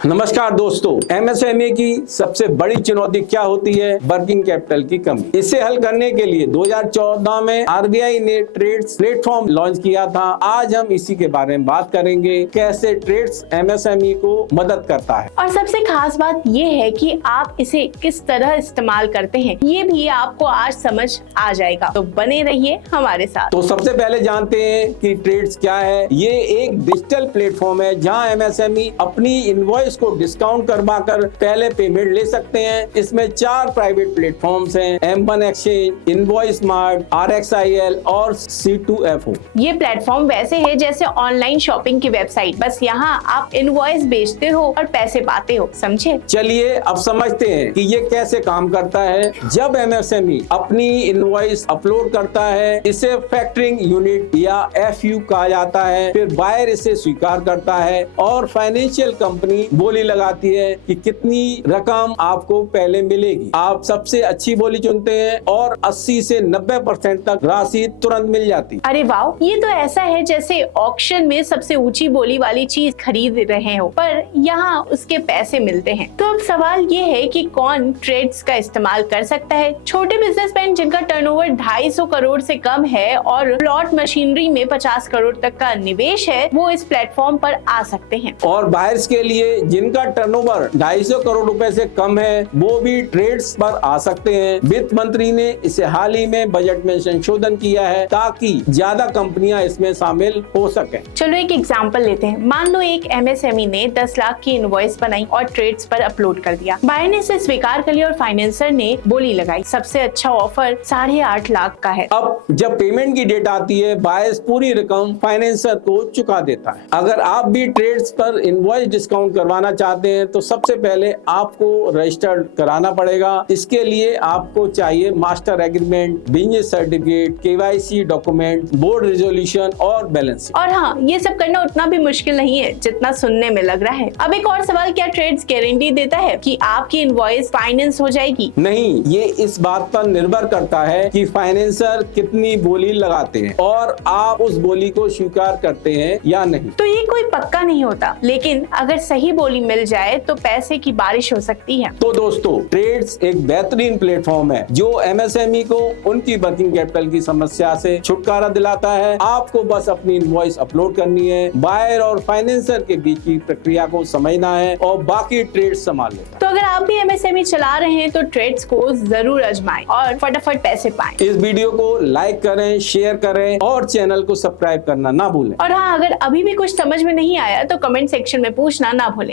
नमस्कार दोस्तों, एमएसएमई की सबसे बड़ी चुनौती क्या होती है? वर्किंग कैपिटल की कमी। इसे हल करने के लिए 2014 में आरबीआई ने ट्रेड्स प्लेटफॉर्म लॉन्च किया था। आज हम इसी के बारे में बात करेंगे, कैसे ट्रेड्स एमएसएमई को मदद करता है। और सबसे खास बात ये है कि आप इसे किस तरह इस्तेमाल करते हैं, ये भी आपको आज समझ आ जाएगा। तो बने रहिए हमारे साथ। तो सबसे पहले जानते हैं कि ट्रेड्स क्या है। ये एक डिजिटल प्लेटफॉर्म है जहां एमएसएमई अपनी इनवॉइस को डिस्काउंट करवाकर पहले पेमेंट ले सकते हैं। इसमें 4 प्राइवेट प्लेटफॉर्म्स हैं, M1 exchange, invoice mart, RXIL और C2FO। ये प्लेटफॉर्म वैसे है जैसे ऑनलाइन शॉपिंग की वेबसाइट, बस यहाँ आप इनवॉइस बेचते हो और पैसे पाते हो, समझे? चलिए अब समझते हैं कि ये कैसे काम करता है। जब एमएसएमई अपनी इनवॉइस अपलोड करता है, इसे फैक्टरिंग यूनिट या FU कहा जाता है। फिर बायर इसे स्वीकार करता है और फाइनेंशियल कंपनी बोली लगाती है कि कितनी रकम आपको पहले मिलेगी। आप सबसे अच्छी बोली चुनते हैं और 80 से 90% तक राशि तुरंत मिल जाती है। अरे वाह, ये तो ऐसा है जैसे ऑक्शन में सबसे ऊंची बोली वाली चीज खरीद रहे हो, पर यहाँ उसके पैसे मिलते हैं। तो अब सवाल ये है कि कौन ट्रेड्स का इस्तेमाल कर सकता है? छोटे बिजनेसमैन जिनका टर्नओवर 250 करोड़ से कम है और प्लॉट मशीनरी में 50 करोड़ तक का निवेश है, वो इस प्लेटफॉर्म पर आ सकते हैं। और बायर्स के लिए जिनका टर्नओवर 250 करोड़ रुपए से कम है, वो भी ट्रेड्स पर आ सकते हैं। वित्त मंत्री ने इसे हाल ही में बजट में संशोधन किया है ताकि ज्यादा कंपनियां इसमें शामिल हो सकें। चलो एक एग्जांपल लेते हैं। मान लो एक एमएसएमई ने 10 लाख की इनवॉइस बनाई और ट्रेड्स पर अपलोड कर दिया। बायर ने इसे स्वीकार कर लिया और फाइनेंसर ने बोली लगाई, सबसे अच्छा ऑफर 8.5 लाख का है। अब जब पेमेंट की डेट आती है, बायर्स पूरी रकम फाइनेंसर को चुका देता है। अगर आप भी ट्रेड्स पर इनवॉइस डिस्काउंट करवाना चाहते हैं तो सबसे पहले आपको रजिस्टर्ड कराना पड़ेगा। इसके लिए आपको चाहिए master agreement, business certificate, KYC document, board resolution और बैलेंस। और हाँ, ये सब करना उतना भी मुश्किल नहीं है जितना सुनने में लग रहा है। अब एक और सवाल, क्या ट्रेड्स गारंटी देता है कि आपकी इनवॉइस फाइनेंस हो जाएगी? नहीं, ये इस बात पर निर्भर करता है कि फाइनेंसर कितनी बोली लगाते हैं और आप उस बोली को स्वीकार करते हैं या नहीं। तो ये कोई पक्का नहीं होता, लेकिन अगर सही बोली मिल जाए तो पैसे की बारिश हो सकती है। तो दोस्तों, ट्रेड्स एक बेहतरीन प्लेटफॉर्म है जो एमएसएमई को उनकी वर्किंग कैपिटल की समस्या से छुटकारा दिलाता है। आपको बस अपनी इनवॉइस अपलोड करनी है, बायर और फाइनेंसर के बीच की प्रक्रिया को समझना है और बाकी ट्रेड्स संभाल लेता है। तो अगर आप भी एमएसएमई चला रहे हैं तो ट्रेड्स को जरूर आजमाएं और फटाफट पैसे पाएं। इस वीडियो को लाइक करें, शेयर करें और चैनल को सब्सक्राइब करना ना भूलें। और हाँ, अगर अभी भी कुछ समझ में नहीं आया तो कमेंट सेक्शन में पूछना ना भूलें।